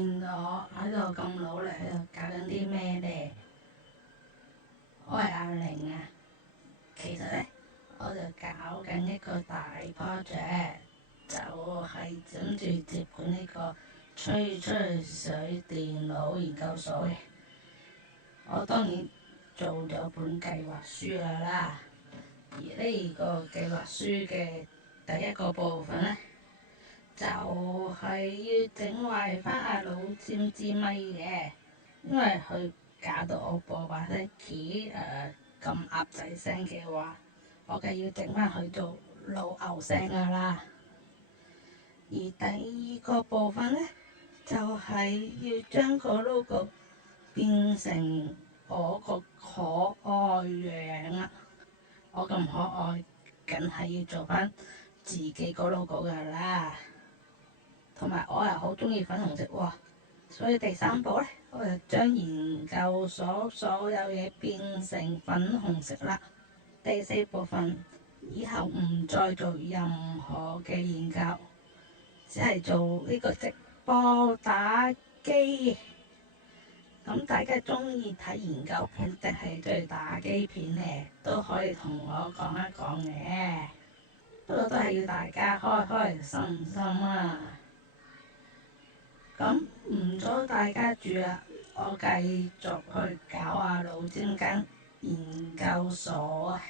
見我喺度咁努力喺度搞緊啲咩呢？我係阿玲啊，其實呢，我就搞緊一個大 project，就係諗住接管呢個吹水電腦研究所嘅。我當然做咗本計劃書啦，而呢個計劃書嘅第一個部分呢，就係要整壞翻阿老尖支咪嘅，因為佢搞到我播把聲咁鴨仔聲嘅話，我梗要整翻佢做老牛聲噶啦。而第二個部分呢，就係要將個 logo 變成我個可愛樣啊！我咁可愛，梗係要做翻自己個 logo 噶啦。同埋我又好中意粉紅色喎，所以第三步呢，我就將研究所所有嘢變成粉紅色啦。第四部分，以後唔再做任何嘅研究，只係做呢個直播打機。咁大家中意睇研究片定係中意打機片呢？都可以同我講一講嘅。不過都係要大家開開心心啊！咁唔阻大家住啦，我繼續去搞下腦尖間研究所啊！